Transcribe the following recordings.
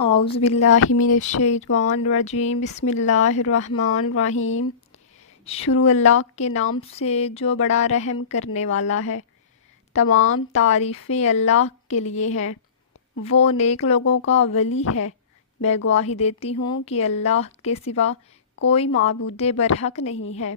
اعوذ باللہ من الشیطان الرجیم بسم اللہ الرحمن الرحیم۔ شروع اللہ کے نام سے جو بڑا رحم کرنے والا ہے۔ تمام تعریفیں اللہ کے لیے ہیں، وہ نیک لوگوں کا ولی ہے۔ میں گواہی دیتی ہوں کہ اللہ کے سوا کوئی معبود برحق نہیں ہے،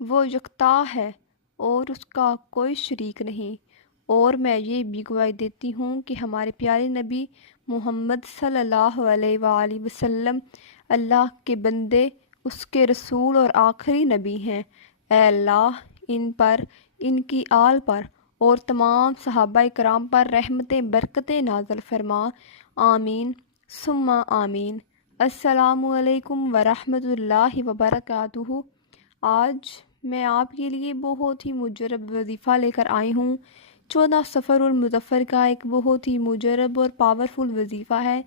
وہ یکتا ہے اور اس کا کوئی شریک نہیں۔ اور میں یہ بھی گواہی دیتی ہوں کہ ہمارے پیارے نبی محمد صلی اللہ علیہ وآلہ وسلم اللہ کے بندے، اس کے رسول اور آخری نبی ہیں۔ اے اللہ، ان پر، ان کی آل پر اور تمام صحابہ کرام پر رحمتیں برکتیں نازل فرما، آمین ثم آمین۔ السلام علیکم ورحمۃ اللہ وبرکاتہ۔ آج میں آپ کے لیے بہت ہی مجرب وظیفہ لے کر آئی ہوں۔ 14 صفر المظفر کا ایک بہت ہی مجرب اور پاورفل وظیفہ ہے،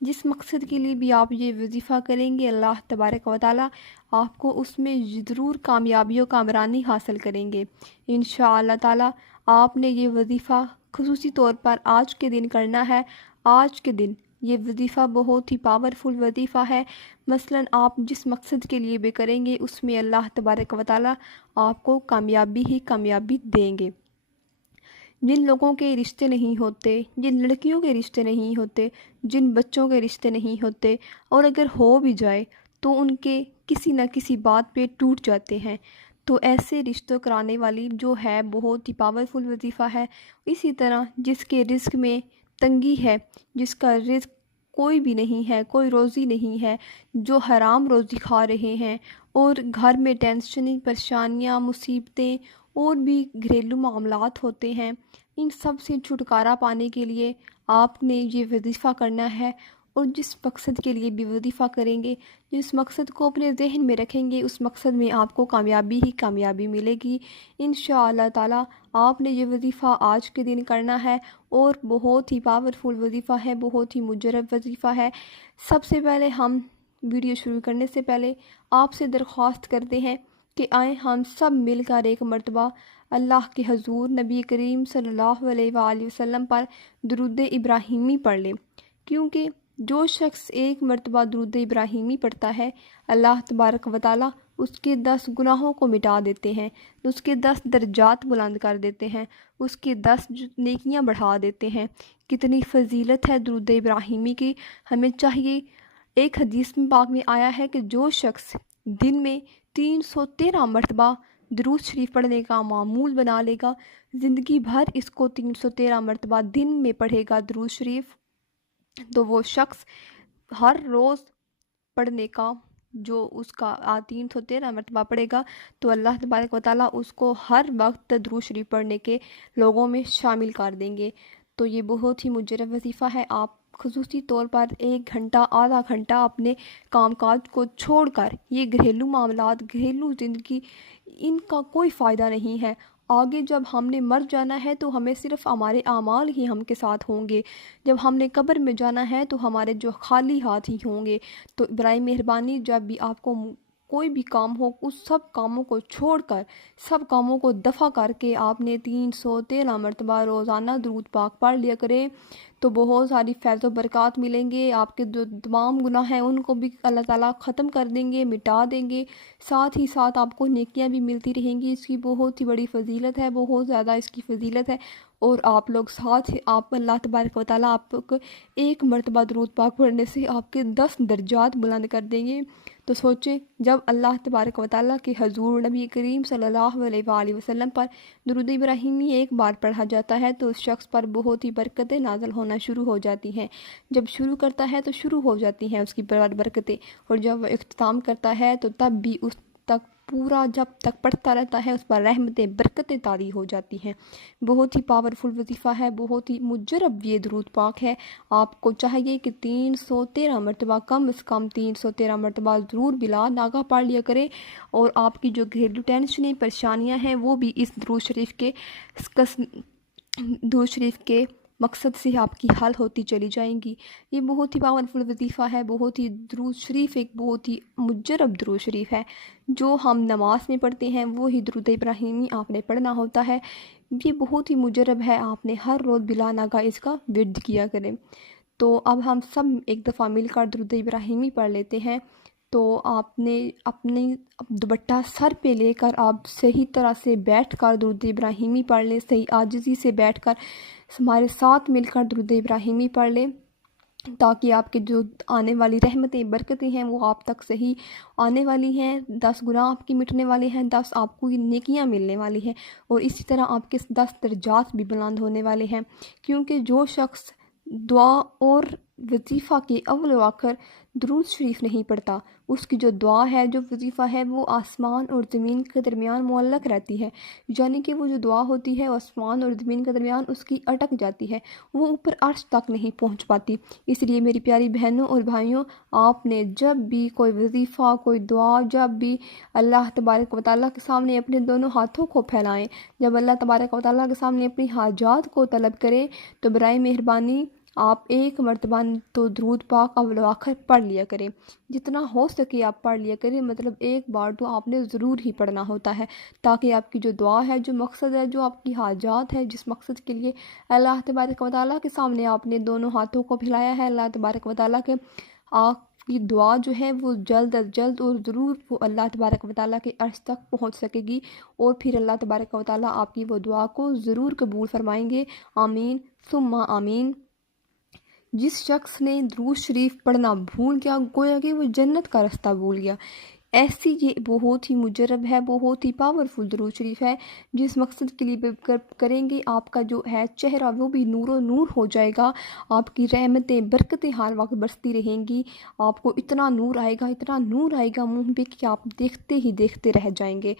جس مقصد کے لیے بھی آپ یہ وظیفہ کریں گے اللہ تبارک و تعالی آپ کو اس میں ضرور کامیابی و کامرانی حاصل کریں گے انشاءاللہ تعالی۔ آپ نے یہ وظیفہ خصوصی طور پر آج کے دن کرنا ہے۔ آج کے دن یہ وظیفہ بہت ہی پاورفل وظیفہ ہے، مثلا آپ جس مقصد کے لیے بھی کریں گے اس میں اللہ تبارک و تعالی آپ کو کامیابی ہی کامیابی دیں گے۔ جن لوگوں کے رشتے نہیں ہوتے، جن لڑکیوں کے رشتے نہیں ہوتے، جن بچوں کے رشتے نہیں ہوتے، اور اگر ہو بھی جائے تو ان کے کسی نہ کسی بات پہ ٹوٹ جاتے ہیں، تو ایسے رشتوں کرانے والی جو ہے بہت ہی پاورفل وظیفہ ہے۔ اسی طرح جس کے رزق میں تنگی ہے، جس کا رزق کوئی بھی نہیں ہے، کوئی روزی نہیں ہے، جو حرام روزی کھا رہے ہیں اور گھر میں ٹینشنیں، پریشانیاں، مصیبتیں اور بھی گھریلو معاملات ہوتے ہیں، ان سب سے چھٹکارا پانے کے لیے آپ نے یہ وظیفہ کرنا ہے۔ اور جس مقصد کے لیے بھی وظیفہ کریں گے، جس مقصد کو اپنے ذہن میں رکھیں گے، اس مقصد میں آپ کو کامیابی ہی کامیابی ملے گی انشاءاللہ تعالی۔ آپ نے یہ وظیفہ آج کے دن کرنا ہے اور بہت ہی پاورفل وظیفہ ہے، بہت ہی مجرب وظیفہ ہے۔ سب سے پہلے ہم ویڈیو شروع کرنے سے پہلے آپ سے درخواست کرتے ہیں کہ آئیں ہم سب مل کر ایک مرتبہ اللہ کے حضور نبی کریم صلی اللہ علیہ وآلہ وسلم پر درود ابراہیمی پڑھ لیں، کیونکہ جو شخص ایک مرتبہ درود ابراہیمی پڑھتا ہے، اللہ تبارک و تعالی اس کے 10 گناہوں کو مٹا دیتے ہیں، اس کے 10 درجات بلند کر دیتے ہیں، اس کے 10 نیکیاں بڑھا دیتے ہیں۔ کتنی فضیلت ہے درود ابراہیمی کی، ہمیں چاہیے۔ ایک حدیث میں پاک میں آیا ہے کہ جو شخص دن میں 313 مرتبہ درود شریف پڑھنے کا معمول بنا لے گا، زندگی بھر اس کو 313 مرتبہ دن میں پڑھے گا درود شریف، تو وہ شخص ہر روز پڑھنے کا جو اس کا 313 مرتبہ پڑھے گا، تو اللہ تبارک و تعالیٰ اس کو ہر وقت درود شریف پڑھنے کے لوگوں میں شامل کر دیں گے۔ تو یہ بہت ہی مجرب وظیفہ ہے۔ آپ خصوصی طور پر 1 گھنٹہ، آدھا گھنٹہ اپنے کام کاج کو چھوڑ کر، یہ گھریلو معاملات، گھریلو زندگی، ان کا کوئی فائدہ نہیں ہے۔ آگے جب ہم نے مر جانا ہے تو ہمیں صرف ہمارے اعمال ہی ہم کے ساتھ ہوں گے، جب ہم نے قبر میں جانا ہے تو ہمارے جو خالی ہاتھ ہی ہوں گے۔ تو برائے مہربانی جب بھی آپ کو کوئی بھی کام ہو، اس سب کاموں کو چھوڑ کر، سب کاموں کو دفع کر کے آپ نے 313 مرتبہ روزانہ درود پاک پڑھ لیا کریں، تو بہت ساری فیض و برکات ملیں گے۔ آپ کے جو تمام گناہ ہیں ان کو بھی اللہ تعالیٰ ختم کر دیں گے، مٹا دیں گے، ساتھ ہی ساتھ آپ کو نیکیاں بھی ملتی رہیں گی۔ اس کی بہت ہی بڑی فضیلت ہے، بہت زیادہ اس کی فضیلت ہے۔ اور آپ لوگ ساتھ ہی، آپ اللہ تبارک و تعالیٰ آپ کو 1 مرتبہ درود پاک پڑھنے سے آپ کے 10 درجات بلند کر دیں گے۔ تو سوچیں، جب اللہ تبارک و تعالیٰ کے حضور نبی کریم صلی اللہ علیہ وآلہ وسلم پر درود ابراہیمی ایک بار پڑھا جاتا ہے تو اس شخص پر بہت ہی برکتیں نازل ہونا شروع ہو جاتی ہیں۔ جب شروع کرتا ہے تو شروع ہو جاتی ہیں اس کی برکتیں، اور جب وہ اختتام کرتا ہے تو تب بھی اس تک پورا جب تک پڑھتا رہتا ہے اس پر رحمتیں برکتیں طاری ہو جاتی ہیں۔ بہت ہی پاورفل وظیفہ ہے، بہت ہی مجرب یہ درود پاک ہے۔ آپ کو چاہیے کہ 313 مرتبہ، کم از کم 313 مرتبہ ضرور بلا ناگہ پڑھ لیا کریں، اور آپ کی جو گھریلو ٹینشنیں، پریشانیاں ہیں وہ بھی اس درود شریف کے مقصد سے آپ کی حل ہوتی چلی جائیں گی۔ یہ بہت ہی پاورفل وظیفہ ہے، بہت ہی درود شریف ایک بہت ہی مجرب درود شریف ہے جو ہم نماز میں پڑھتے ہیں، وہی درود ابراہیمی آپ نے پڑھنا ہوتا ہے۔ یہ بہت ہی مجرب ہے، آپ نے ہر روز بلا ناگہ اس کا ورد کیا کریں۔ تو اب ہم سب ایک دفعہ مل کر درود ابراہیمی پڑھ لیتے ہیں۔ تو آپ نے اپنی دوپٹہ سر پہ لے کر آپ صحیح طرح سے بیٹھ کر درود ابراہیمی پڑھ لیں، صحیح عاجزی سے بیٹھ کر ہمارے ساتھ مل کر درود ابراہیمی پڑھ لیں، تاکہ آپ کے جو آنے والی رحمتیں برکتیں ہیں وہ آپ تک صحیح آنے والی ہیں، 10 گناہ آپ کی مٹنے والے ہیں، 10 آپ کو نیکیاں ملنے والی ہیں، اور اسی طرح آپ کے 10 درجات بھی بلند ہونے والے ہیں، کیونکہ جو شخص دعا اور وظیفہ کے اول و آخر درود شریف نہیں پڑھتا، اس کی جو دعا ہے، جو وظیفہ ہے، وہ آسمان اور زمین کے درمیان معلق رہتی ہے، یعنی کہ وہ جو دعا ہوتی ہے آسمان اور زمین کے درمیان اس کی اٹک جاتی ہے، وہ اوپر عرش تک نہیں پہنچ پاتی۔ اس لیے میری پیاری بہنوں اور بھائیوں، آپ نے جب بھی کوئی وظیفہ، کوئی دعا، جب بھی اللہ تبارک و تعالیٰ کے سامنے اپنے دونوں ہاتھوں کو پھیلائیں، جب اللہ تبارک و تعالیٰ کے سامنے اپنی حاجات کو طلب کریں، تو برائے مہربانی آپ ایک مرتبہ تو درود پاک اول و آخر پڑھ لیا کریں، جتنا ہو سکے آپ پڑھ لیا کریں، مطلب ایک بار تو آپ نے ضرور ہی پڑھنا ہوتا ہے، تاکہ آپ کی جو دعا ہے، جو مقصد ہے، جو آپ کی حاجات ہے، جس مقصد کے لیے اللہ تبارک و تعالیٰ کے سامنے آپ نے دونوں ہاتھوں کو پھیلایا ہے، اللہ تبارک و تعالیٰ کے آپ کی دعا جو ہے وہ جلد از جلد اور ضرور وہ اللہ تبارک و تعالیٰ کے عرش تک پہنچ سکے گی، اور پھر اللہ تبارک و تعالیٰ آپ کی وہ دعا کو ضرور قبول فرمائیں گے۔ آمین ثم آمین۔ جس شخص نے درود شریف پڑھنا بھول گیا، گویا کہ وہ جنت کا رستہ بھول گیا۔ ایسی یہ بہت ہی مجرب ہے، بہت ہی پاورفل درود شریف ہے، جس مقصد کے لیے کریں گے آپ کا جو ہے چہرہ وہ بھی نور و نور ہو جائے گا، آپ کی رحمتیں برکتیں ہر وقت برستی رہیں گی، آپ کو اتنا نور آئے گا، اتنا نور آئے گا منہ پہ کہ آپ دیکھتے ہی دیکھتے رہ جائیں گے۔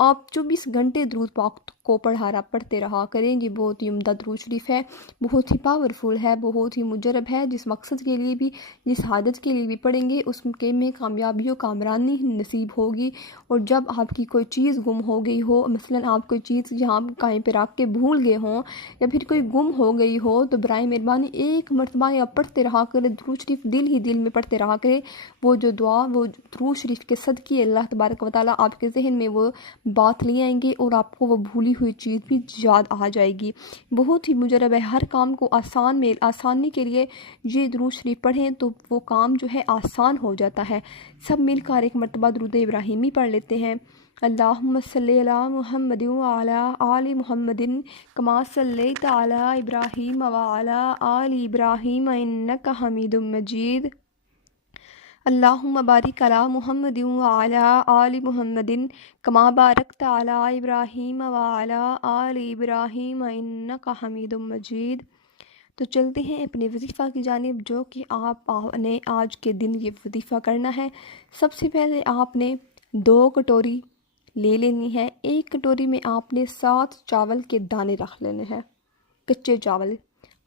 آپ 24 گھنٹے درود پاک کو پڑھتے رہا کریں، یہ بہت ہی عمدہ درود شریف ہے، بہت ہی پاورفل ہے، بہت ہی مجرب ہے، جس مقصد کے لیے بھی، جس حاجت کے لیے بھی پڑھیں گے اس کے میں کامیابی و کامرانی نصیب ہوگی۔ اور جب آپ کی کوئی چیز گم ہو گئی ہو، مثلا آپ کوئی چیز جہاں کہیں پہ رکھ کے بھول گئے ہوں، یا پھر کوئی گم ہو گئی ہو، تو برائے مہربانی ایک مرتبہ یا پڑھتے رہا کرے درود شریف، دل ہی دل میں پڑھتے رہا کرے، وہ جو دعا، وہ درود شریف کے صدقے اللہ تبارک و تعالیٰ آپ کے ذہن میں وہ بات لے آئیں گے، اور آپ کو وہ بھولی ہوئی چیز بھی یاد آ جائے گی۔ بہت ہی مجرب ہے، ہر کام کو آسانی کے لیے یہ درود شریف پڑھیں تو وہ کام جو ہے آسان ہو جاتا ہے۔ سب مل کر ایک مرتبہ درود ابراہیمی پڑھ لیتے ہیں۔ اللہم صلی علی محمد وعلی آل محمد کما صلیت علی ابراہیم وعلی آل ابراہیم انک حمید مجید۔ اللہم بارک علی محمد وعلی آل محمد کما بارکت علی ابراہیم وعلی آل ابراہیم انک حمید مجید۔ تو چلتے ہیں اپنے وظیفہ کی جانب، جو کہ آپ نے آج کے دن یہ وظیفہ کرنا ہے۔ سب سے پہلے آپ نے 2 کٹوری لے لینی ہے، ایک کٹوری میں آپ نے 7 چاول کے دانے رکھ لینے ہیں، کچے چاول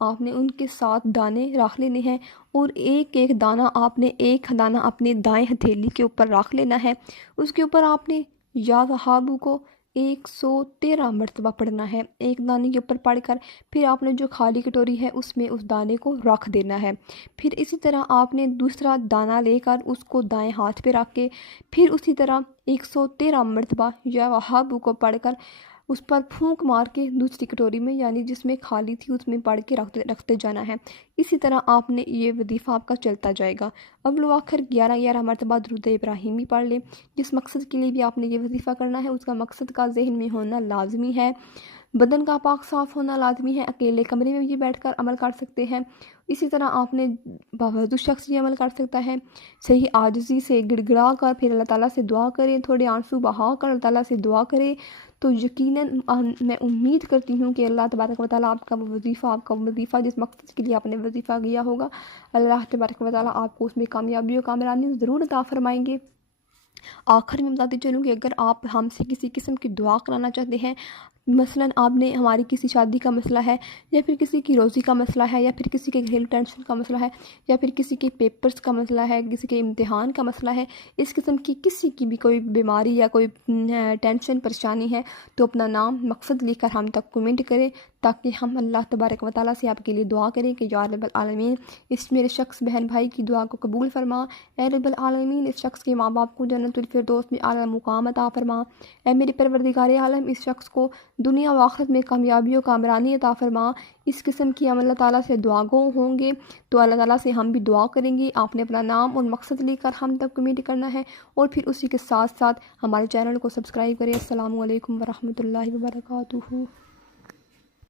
آپ نے ان کے 7 دانے رکھ لینے ہیں، اور ایک دانہ آپ نے ایک دانہ اپنے دائیں ہتھیلی کے اوپر رکھ لینا ہے، اس کے اوپر آپ نے یا وہابو کو 113 مرتبہ پڑھنا ہے، ایک دانے کے اوپر پڑھ کر پھر آپ نے جو خالی کٹوری ہے اس میں اس دانے کو رکھ دینا ہے۔ پھر اسی طرح آپ نے دوسرا دانہ لے کر اس کو دائیں ہاتھ پہ رکھ کے پھر اسی طرح 113 مرتبہ یا وہابو کو پڑھ کر اس پر پھونک مار کے دوسری کٹوری میں، یعنی جس میں خالی تھی اس میں پڑھ کے رکھتے جانا ہے۔ اسی طرح آپ نے یہ وظیفہ آپ کا چلتا جائے گا۔ اول و آخر 11 مرتبہ درود ابراہیمی پڑھ لیں، جس مقصد کے لیے بھی آپ نے یہ وظیفہ کرنا ہے اس کا مقصد کا ذہن میں ہونا لازمی ہے، بدن کا پاک صاف ہونا لازمی ہے، اکیلے کمرے میں بھی بیٹھ کر عمل کر سکتے ہیں۔ اسی طرح آپ نے باوضو شخص یہ عمل کر سکتا ہے، صحیح عاجزی سے گڑ گڑا کر پھر اللہ تعالیٰ سے دعا کریں، تھوڑے آنسو بہا کر اللہ تعالیٰ سے دعا کریں، تو یقیناً میں امید کرتی ہوں کہ اللہ تبارک و تعالیٰ آپ کا وظیفہ جس مقصد کے لیے آپ نے وظیفہ کیا ہوگا، اللہ تبارک و تعالیٰ آپ کو اس میں کامیابی و کامرانی ضرور عطا فرمائیں گے۔ آخر میں بتاتی چلوں کہ اگر آپ ہم سے کسی قسم کی دعا کرانا چاہتے ہیں، مثلاً آپ نے ہماری کسی شادی کا مسئلہ ہے، یا پھر کسی کی روزی کا مسئلہ ہے، یا پھر کسی کے گھریلو ٹینشن کا مسئلہ ہے، یا پھر کسی کے پیپرز کا مسئلہ ہے، کسی کے امتحان کا مسئلہ ہے، اس قسم کی کسی کی بھی کوئی بیماری یا کوئی ٹینشن پریشانی ہے، تو اپنا نام مقصد لکھ کر ہم تک کمنٹ کریں، تاکہ ہم اللہ تبارک و تعالیٰ سے آپ کے لیے دعا کریں کہ یا رب العالمین اس میرے شخص بہن بھائی کی دعا کو قبول فرما۔ اے رب العالمین اس شخص کے ماں باپ کو جنت الفردوس میں اعلیٰ مقام عطا فرما۔ اے میرے پروردگار عالم اس شخص کو دنیا و آخرت میں کامیابی و کامرانی عطا فرما۔ اس قسم کی ہم اللہ تعالیٰ سے دعا گو ہوں گے تو اللہ تعالیٰ سے ہم بھی دعا کریں گے۔ آپ نے اپنا نام اور مقصد لے کر ہم تک کمنٹ کرنا ہے اور پھر اسی کے ساتھ ساتھ ہمارے چینل کو سبسکرائب کریں۔ السلام علیکم ورحمۃ اللہ وبرکاتہ۔